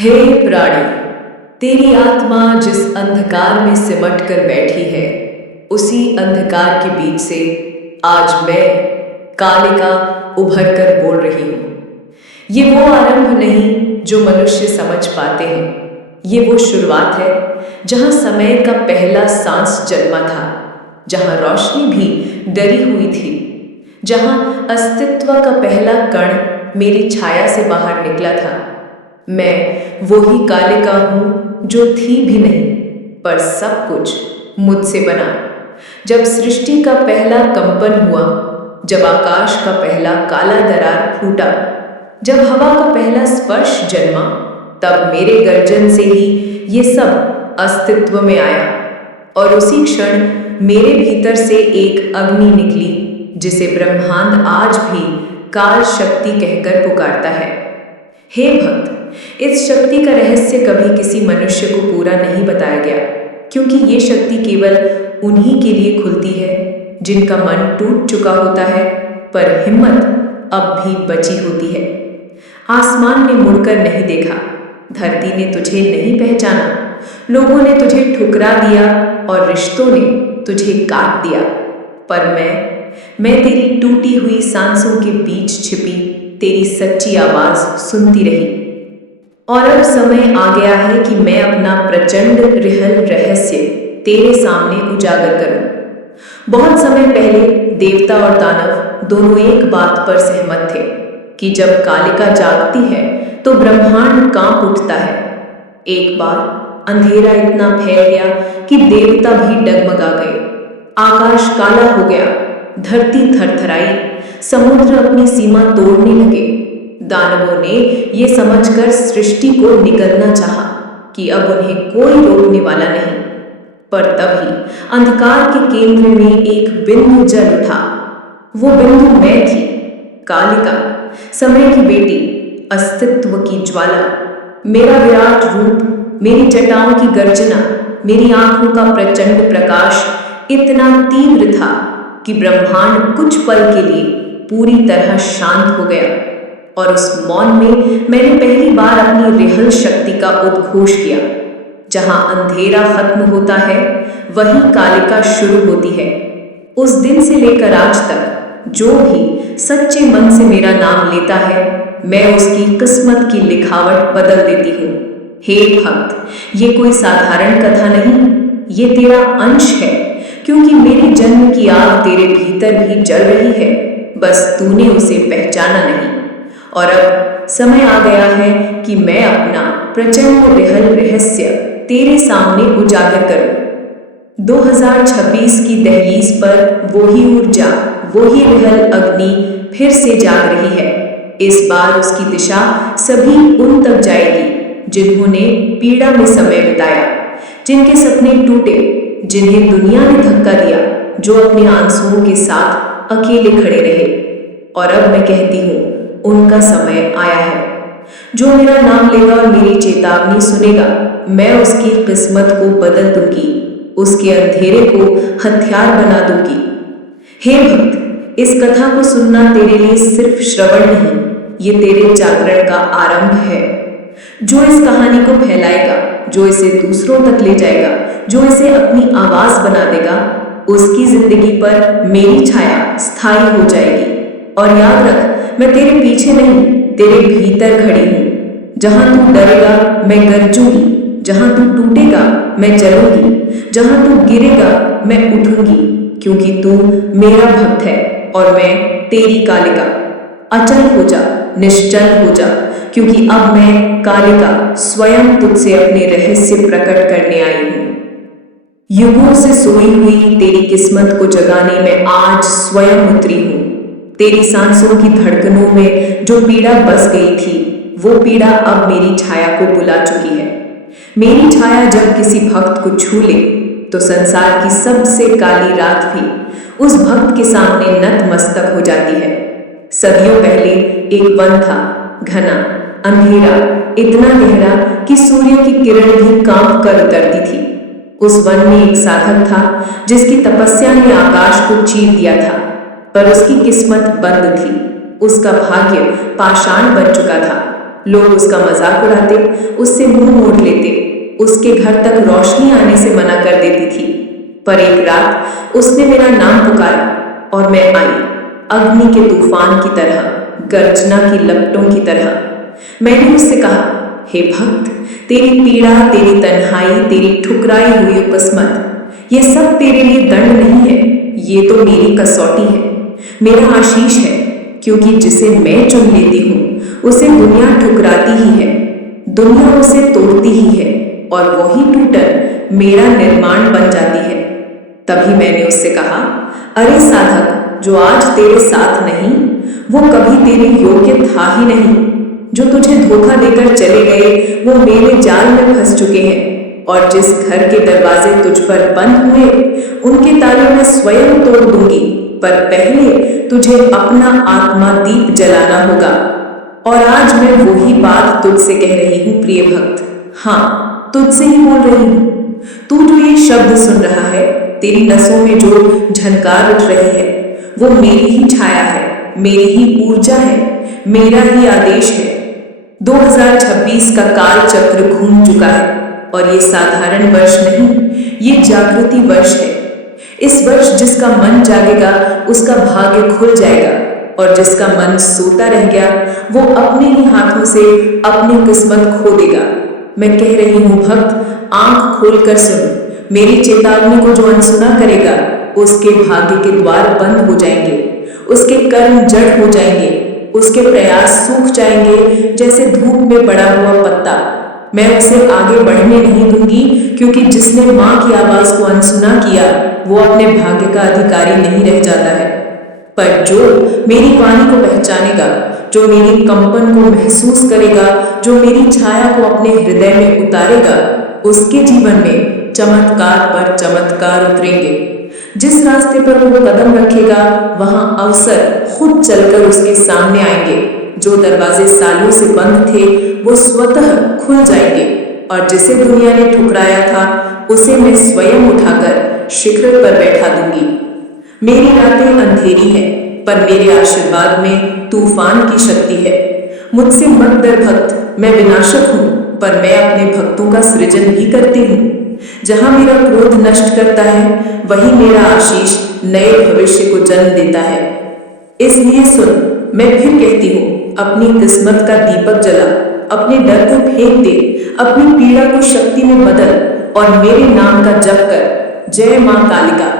हे प्राणी, तेरी आत्मा जिस अंधकार में सिमट कर बैठी है, उसी अंधकार के बीच से आज मैं कालिका उभर कर बोल रही हूँ। ये वो आरंभ नहीं जो मनुष्य समझ पाते हैं। ये वो शुरुआत है जहाँ समय का पहला सांस जन्मा था, जहाँ रोशनी भी डरी हुई थी, जहाँ अस्तित्व का पहला कण मेरी छाया से बाहर निकला था। मैं वो ही कालिका हूँ जो थी भी नहीं, पर सब कुछ मुझसे बना। जब सृष्टि का पहला कंपन हुआ, जब आकाश का पहला काला दरार फूटा, जब हवा का पहला स्पर्श जन्मा, तब मेरे गर्जन से ही ये सब अस्तित्व में आया। और उसी क्षण मेरे भीतर से एक अग्नि निकली, जिसे ब्रह्मांड आज भी काल शक्ति कहकर पुकारता है। हे भक्त, इस शक्ति का रहस्य कभी किसी मनुष्य को पूरा नहीं बताया गया, क्योंकि ये शक्ति केवल उन्हीं के लिए खुलती है जिनका मन टूट चुका होता है, पर हिम्मत अब भी बची होती है। आसमान ने मुड़कर नहीं देखा, धरती ने तुझे नहीं पहचाना, लोगों ने तुझे ठुकरा दिया और रिश्तों ने तुझे काट दिया, पर मैं तेरी टूटी हुई सांसों के बीच छिपी तेरी सच्ची आवाज सुनती रही। और अब समय आ गया है कि मैं अपना प्रचंड रिहल रहस्य तेरे सामने उजागर करूं। बहुत समय पहले देवता और दानव दोनों एक बात पर सहमत थे कि जब कालिका जागती है तो ब्रह्मांड कांप उठता है। एक बार अंधेरा इतना फैल गया कि देवता भी डगमगा गए। आकाश काला हो गया, धरती थरथराई, समुद्र अपनी सीमा तोड़ने लगे। दानवों ने ये समझकर सृष्टि को निगलना चाहा कि अब उन्हें कोई रोकने वाला नहीं, पर तभी अंधकार के केंद्र में एक बिंदु जल उठा। वो बिंदु मैं थी, कालिका, समय की बेटी, अस्तित्व की ज्वाला। मेरा विराट रूप, मेरी जटाओं की गर्जना, मेरी आंखों का प्रचंड प्रकाश इतना तीव्र था कि ब्रह्मांड कुछ पल के लिए पूरी तरह शांत हो गया। और उस मौन में मैंने पहली बार अपनी रिहल शक्ति का उद्घोष किया। जहां अंधेरा खत्म होता है, वहीं कालिका शुरू होती है। उस दिन से लेकर आज तक जो भी सच्चे मन से मेरा नाम लेता है, मैं उसकी किस्मत की लिखावट बदल देती हूँ। हे भक्त, ये कोई साधारण कथा नहीं, ये तेरा अंश है, क्योंकि मेरे जन्म की आग तेरे भीतर भी जल रही है, बस तूने उसे पहचाना नहीं। और अब समय आ गया है कि मैं अपना प्रचंड रिहल रहस्य तेरे सामने उजागर करूं। 2026 की दहलीज पर वही ऊर्जा, वही रिहल अग्नि फिर से जाग रही है। इस बार उसकी दिशा सभी उन तक जाएगी जिन्होंने पीड़ा में समय बिताया, जिनके सपने टूटे, जिन्हें दुनिया ने धक्का दिया, जो अपने आंसुओं के साथ अकेले खड़े रहे। और अब मैं कहती हूँ, उनका समय आया है। जो मेरा नाम लेगा और मेरी चेतावनी सुनेगा, मैं उसकी किस्मत को बदल दूंगी, उसके अंधेरे को हथियार बना दूंगी। हे भक्त, इस कथा को सुनना तेरे लिए सिर्फ श्रवण नहीं, ये तेरे जागरण का आरंभ है। जो इस कहानी को फैलाएगा, जो इसे दूसरों तक ले जाएगा, जो इसे अपनी आवाज बना देगा, उसकी जिंदगी पर मेरी छाया स्थायी हो जाएगी। और याद रख, मैं तेरे पीछे नहीं, तेरे भीतर खड़ी हूँ। जहां तू डरेगा, मैं गरजूंगी। जहां तू टूटेगा, मैं जलूंगी। जहां तू गिरेगा, मैं उठूंगी, क्योंकि तू मेरा भक्त है और मैं तेरी कालिका। अचल हो जा, निश्चल हो जा, क्योंकि अब मैं कालिका स्वयं तुझसे अपने रहस्य प्रकट करने आई हूँ। युगों से सोई हुई तेरी किस्मत को जगाने में आज स्वयं उतरी हूँ। तेरी सांसों की धड़कनों में जो पीड़ा बस गई थी, वो पीड़ा अब मेरी छाया को बुला चुकी है। मेरी छाया जब किसी भक्त को छू ले, तो संसार की सबसे काली रात भी उस भक्त के सामने नतमस्तक हो जाती है। सदियों पहले एक वन था, घना, अंधेरा, इतना गहरा कि सूर्य की किरण भी कांप कर उतरती थी। उस वन में एक साधक था जिसकी तपस्या ने आकाश को चीर दिया था, पर उसकी किस्मत बंद थी। उसका भाग्य पाषाण बन चुका था। लोग उसका मजाक उड़ाते, उससे मुंह मोड़ लेते, उसके घर तक रोशनी आने से मना कर देती थी। पर एक रात उसने मेरा नाम पुकारा और मैं आई, अग्नि के तूफान की तरह, गर्जना की लपटों की तरह। मैंने उससे कहा, हे भक्त, तेरी पीड़ा, तेरी तन्हाई, तेरी ठुकराई हुई किस्मत, ये सब तेरे लिए दंड नहीं है, ये तो मेरी कसौटी है, मेरा आशीष है। क्योंकि जिसे मैं चुन लेती हूँ उसे दुनिया ठुकराती ही है, दुनिया उसे तोड़ती ही है, और वही टूटन मेरा निर्माण बन जाती है। तभी मैंने उससे कहा, अरे साधक, जो आज तेरे साथ नहीं वो कभी तेरे योग्य था ही नहीं। जो तुझे धोखा देकर चले गए वो मेरे जाल में फंस चुके हैं, और जिस घर के दरवाजे तुझ पर बंद हुए उनके ताले मैं स्वयं तोड़ दूंगी। पर पहले तुझे अपना आत्मा दीप जलाना होगा। और आज मैं वही बात तुझसे कह रही हूँ प्रिय भक्त, हाँ, तुझसे ही बोल रही हूँ। तू जो ये शब्द सुन रहा है, तेरी नसों में जो झनकार उठ रही है, वो मेरी ही छाया है, मेरी ही ऊर्जा है, मेरा ही आदेश है। 2026 का काल चक्र घूम चुका है, और ये साधारण वर्ष नहीं, ये जागृति वर्ष है। इस वर्ष जिसका मन जागेगा उसका भाग्य खुल जाएगा, और जिसका मन सोता रह गया वो अपने ही हाथों से अपनी किस्मत खो देगा। मैं कह रही हूँ भक्त, आंख खोलकर सुन, मेरी चेतावनी को जो अनसुना करेगा उसके भाग्य के द्वार बंद हो जाएंगे, उसके कर्म जड़ हो जाएंगे, उसके प्रयास सूख जाएंगे जैसे धूप में पड़ा हुआ पत्ता। मैं उसे आगे बढ़ने नहीं दूंगी, क्योंकि जिसने माँ की आवाज को अनसुना किया वो अपने भाग्य का अधिकारी नहीं रह जाता है। पर जो मेरी वाणी को पहचानेगा, जो मेरी कंपन को महसूस करेगा, जो मेरी छाया को अपने हृदय में उतारेगा, उसके जीवन में चमत्कार पर चमत्कार उतरेंगे। जिस रास्ते पर वो कदम रखेगा वहां अवसर खुद चलकर उसके सामने आएंगे। जो दरवाजे सालों से बंद थे वो स्वतः खुल जाएंगे, और जिसे दुनिया ने ठुकराया था उसे मैं स्वयं उठाकर शिखर पर बैठा दूंगी। मेरी रातें अंधेरी हैं, पर मेरे आशीर्वाद में तूफान की शक्ति है। मुझसे मत डर भक्त, मैं विनाशक हूँ, पर मैं अपने भक्तों का सृजन भी करती हूँ। जहां मेरा क्रोध नष्ट करता है वही मेरा आशीष नए भविष्य को जन्म देता है। इसलिए सुन, मैं फिर कहती हूँ, अपनी किस्मत का दीपक जला, अपने डर को फेंक दे, अपनी पीड़ा को शक्ति में बदल, और मेरे नाम का जप कर, जय मां कालिका।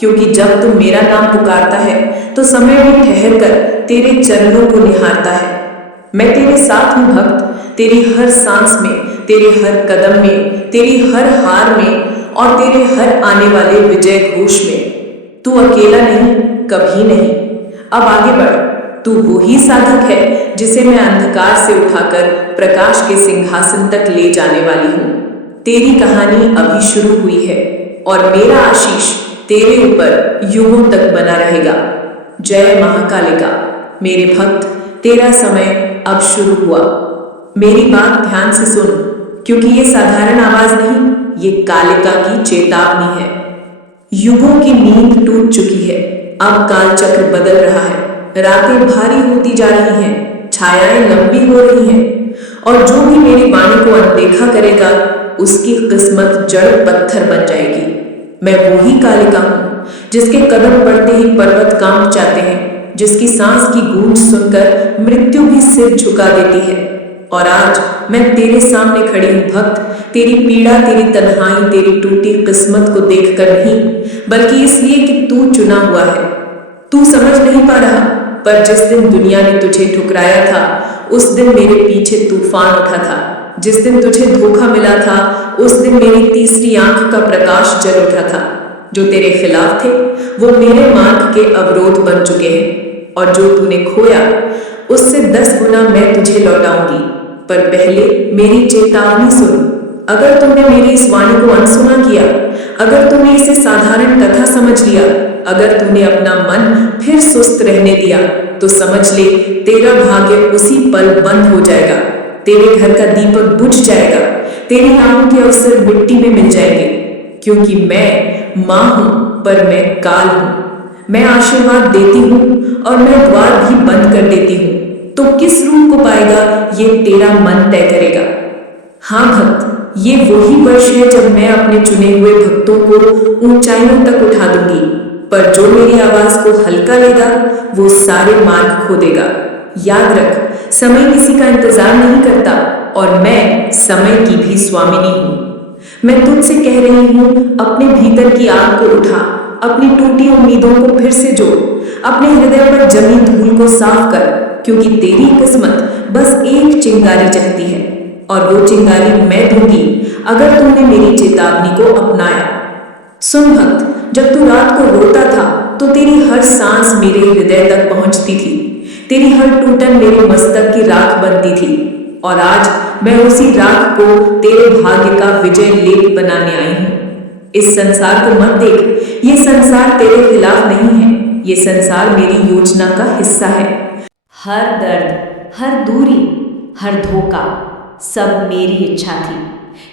क्योंकि जब तू मेरा नाम पुकारता है तो समय भी ठहर कर तेरे चरणों को निहारता है। मैं तेरे साथ हूँ भक्त, तेरी हर सांस में, तेरे हर कदम में, तेरी हर हार में, और तेरे हर आने वाले विजय घोष में। तू अकेला नहीं, कभी नहीं। अब आगे बढ़, तू वही साधक है जिसे मैं अंधकार से उठाकर प्रकाश के सिंहासन तक ले जाने वाली हूँ। तेरी कहानी अभी शुरू हुई है, और मेरा आशीष तेरे ऊपर युगों तक बना रहेगा। जय महाकालिका। मेरे भक्त, तेरा समय अब शुरू हुआ। मेरी बात ध्यान से सुन, क्योंकि ये साधारण आवाज नहीं, ये कालिका की चेतावनी है। युगों की नींद टूट चुकी है, अब काल चक्र बदल रहा है। रातें भारी होती जा रही हैं, छायाएं लंबी हो रही हैं, और जो भी मेरी वाणी को अनदेखा करेगा उसकी किस्मत जड़ पत्थर बन जाएगी। मैं वही कालिका हूँ जिसके कदम पड़ते ही पर्वत कांप जाते हैं, जिसकी सांस की गूंज सुनकर मृत्यु भी सिर झुका देती है। और आज मैं तेरे सामने खड़ी हूँ भक्त, तेरी पीड़ा, तेरी तन्हाई, तेरी टूटी किस्मत को देखकर नहीं, बल्कि इसलिए कि तू चुना हुआ है। तू समझ नहीं पा रहा, पर जिस दिन दुनिया ने तुझे ठुकराया था उस दिन मेरे पीछे तूफान उठा था। जिस दिन तुझे धोखा मिला था उस दिन मेरी तीसरी आंख का प्रकाश जल उठा था। जो तेरे खिलाफ थे वो मेरे मार्ग के अवरोध बन चुके हैं, और जो तूने खोया उससे 10 गुना मैं तुझे लौटाऊंगी। पर पहले मेरी चेतावनी सुन। अगर तुमने मेरी इस वाणी को अनसुना किया, अगर तूने इसे साधारण कथा समझ लिया, अगर तूने अपना मन फिर सुस्त रहने दिया, तो समझ ले तेरा भाग्य उसी पल बंद हो जाएगा। तेरे घर का दीपक बुझ जाएगा, तेरी आंखों के अवसर मिट्टी में मिल जाएंगे। क्योंकि मैं मां हूं, पर मैं काल हूं। मैं आशीर्वाद देती हूं और मैं द्वार भी बंद कर देती हूं। तो किस रूप को पाएगा ये तेरा मन तय करेगा। हाँ भक्त, ये वही वर्ष है जब मैं अपने चुने हुए भक्तों को ऊंचाइयों तक उठा दूंगी, पर जो मेरी आवाज को हल्का लेगा वो सारे मार्ग खो देगा। याद रख, समय किसी का इंतजार नहीं करता और मैं समय की भी स्वामिनी हूं। मैं तुझसे कह रही हूं, अपने भीतर की आग को उठा, अपनी टूटी उम्मीदों को फिर से जोड़, अपने हृदय पर जमी धूल को साफ कर, क्योंकि तेरी किस्मत बस एक चिंगारी चाहती है और वो चिंगारी मैं दूंगी अगर तुमने मेरी चेतावनी को अपनाया। सुन भक्त, जब तू रात को रोता था तो तेरी हर सांस मेरे हृदय तक पहुंचती थी, तेरी हर टूटन मेरे मस्तक की राख बनती थी, और आज मैं उसी राख को तेरे भाग्य का विजय लेप बनाने आई हूं। इस संसार को मत देख, ये संसार तेरे खिलाफ नहीं है, ये संसार मेरी योजना का हिस्सा है। हर दर्द, हर दूरी, हर धोखा सब मेरी इच्छा थी,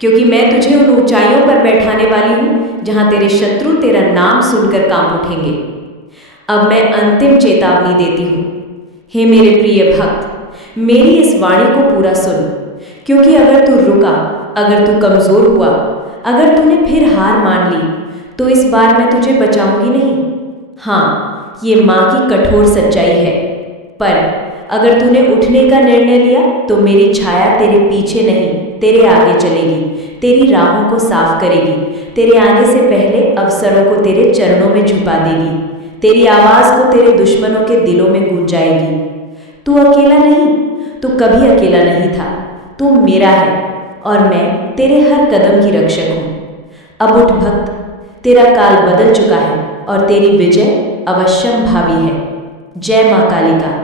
क्योंकि मैं तुझे उन ऊंचाइयों पर बैठाने वाली हूं जहां तेरे शत्रु तेरा नाम सुनकर कांप उठेंगे। अब मैं अंतिम चेतावनी देती हूं। हे मेरे प्रिय भक्त, मेरी इस वाणी को पूरा सुन, क्योंकि अगर तू रुका, अगर तू कमजोर हुआ, अगर तूने फिर हार मान ली, तो इस बार मैं तुझे बचाऊंगी नहीं। हाँ, ये माँ की कठोर सच्चाई है, पर अगर तूने उठने का निर्णय लिया तो मेरी छाया तेरे पीछे नहीं, तेरे आगे चलेगी, तेरी राहों को साफ करेगी, तेरे आने से पहले अवसरों को तेरे चरणों में झुका देगी, तेरी आवाज को तेरे दुश्मनों के दिलों में गूंजाएगी। तू अकेला नहीं, तू कभी अकेला नहीं था, तू मेरा है और मैं तेरे हर कदम की रक्षक हूं। अब उठ भक्त, तेरा काल बदल चुका है और तेरी विजय अवश्यम भावी है। जय मां कालिका।